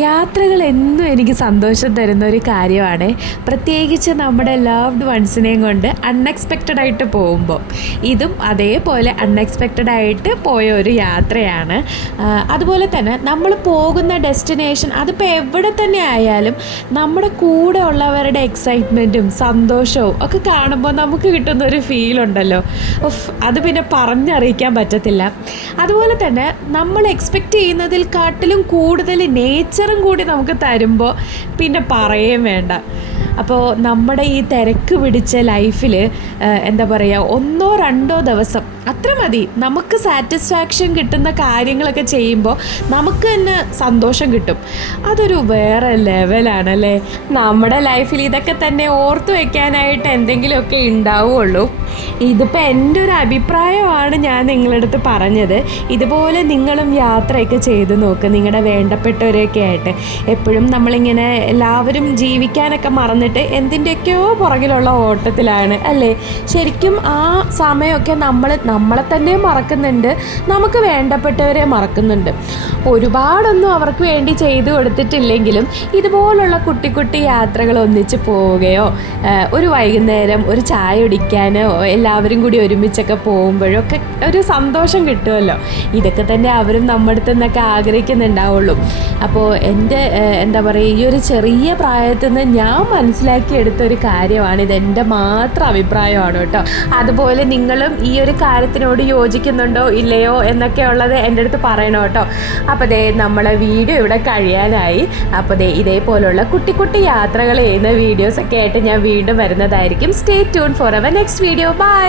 യാത്രകൾ എന്നും എനിക്ക് സന്തോഷം തരുന്ന ഒരു കാര്യമാണ്, പ്രത്യേകിച്ച് നമ്മുടെ ലവ്ഡ് വൺസിനെയും കൊണ്ട് അൺഎക്സ്പെക്റ്റഡ് ആയിട്ട് പോകുമ്പോൾ. ഇതും അതേപോലെ അൺഎക്സ്പെക്റ്റഡ് ആയിട്ട് പോയ ഒരു യാത്രയാണ്. അതുപോലെ തന്നെ നമ്മൾ പോകുന്ന ഡെസ്റ്റിനേഷൻ അതിപ്പോൾ എവിടെ തന്നെ ആയാലും നമ്മുടെ കൂടെ ഉള്ളവരുടെ എക്സൈറ്റ്മെൻറ്റും സന്തോഷവും ഒക്കെ കാണുമ്പോൾ നമുക്ക് കിട്ടുന്ന ഒരു ഫീലുണ്ടല്ലോ, അത് പിന്നെ പറഞ്ഞറിയിക്കാൻ പറ്റത്തില്ല. അതുപോലെ തന്നെ നമ്മൾ എക്സ്പെക്റ്റ് ചെയ്യുന്നതിൽ കാട്ടിലും കൂടുതൽ നേച്ചറും കൂടി നമുക്ക് തരുമ്പോൾ പിന്നെ പറയുകയും വേണ്ട. അപ്പോൾ നമ്മുടെ ഈ തിരക്ക് പിടിച്ച ലൈഫിൽ എന്താ പറയുക, 1-2 ദിവസം അത്ര മതി നമുക്ക് സാറ്റിസ്ഫാക്ഷൻ കിട്ടുന്ന കാര്യങ്ങളൊക്കെ ചെയ്യുമ്പോൾ നമുക്ക് തന്നെ സന്തോഷം കിട്ടും. അതൊരു വേറെ ലെവലാണല്ലേ. നമ്മുടെ ലൈഫിൽ ഇതൊക്കെ തന്നെ ഓർത്ത് വയ്ക്കാനായിട്ട് എന്തെങ്കിലുമൊക്കെ ഉണ്ടാവുകയുള്ളൂ. ഇതിപ്പോൾ എൻ്റെ ഒരു അഭിപ്രായമാണ് ഞാൻ നിങ്ങളുടെ അടുത്ത് പറഞ്ഞത്. ഇതുപോലെ നിങ്ങളും യാത്രയൊക്കെ ചെയ്ത് നോക്ക് നിങ്ങളുടെ വേണ്ടപ്പെട്ടവരെയൊക്കെ ആയിട്ട്. എപ്പോഴും നമ്മളിങ്ങനെ എല്ലാവരും ജീവിക്കാനൊക്കെ മറന്നിട്ട് എന്തിൻ്റെയൊക്കെയോ പുറകിലുള്ള ഓട്ടത്തിലാണ് അല്ലേ. ശരിക്കും ആ സമയമൊക്കെ നമ്മളെ തന്നെ മറക്കുന്നുണ്ട്, നമുക്ക് വേണ്ടപ്പെട്ടവരെ മറക്കുന്നുണ്ട്. ഒരുപാടൊന്നും അവർക്ക് വേണ്ടി ചെയ്തു കൊടുത്തിട്ടില്ലെങ്കിലും ഇതുപോലുള്ള കുട്ടി കുട്ടി യാത്രകൾ ഒന്നിച്ച് പോവുകയോ ഒരു വൈകുന്നേരം ഒരു ചായ കുടിക്കാനോ എല്ലാവരും കൂടി ഒരുമിച്ചൊക്കെ പോകുമ്പോഴൊക്കെ ഒരു സന്തോഷം കിട്ടുമല്ലോ. ഇതൊക്കെ തന്നെ അവരും നമ്മുടെ അടുത്ത് നിന്നൊക്കെ ആഗ്രഹിക്കുന്നുണ്ടാവുള്ളൂ. അപ്പോൾ എൻ്റെ എന്താ പറയുക, ഈ ഒരു ചെറിയ പ്രായത്തിൽ നിന്ന് ഞാൻ മനസ്സിലാക്കിയെടുത്തൊരു കാര്യമാണ്, ഇതെൻ്റെ മാത്രം അഭിപ്രായമാണ് കേട്ടോ. അതുപോലെ നിങ്ങളും ഈ ഒരു കാര്യത്തിനോട് യോജിക്കുന്നുണ്ടോ ഇല്ലയോ എന്നൊക്കെ ഉള്ളത് എൻ്റെ അടുത്ത് പറയണം കേട്ടോ. അപ്പോൾ നമ്മളെ വീഡിയോ ഇവിടെ കഴിയാനായി. അപ്പോൾ ഇതേപോലുള്ള കുട്ടി കുട്ടി യാത്രകൾ ചെയ്യുന്ന വീഡിയോസൊക്കെ ആയിട്ട് ഞാൻ വീണ്ടും വരുന്നതായിരിക്കും. Stay tune for our next video. By.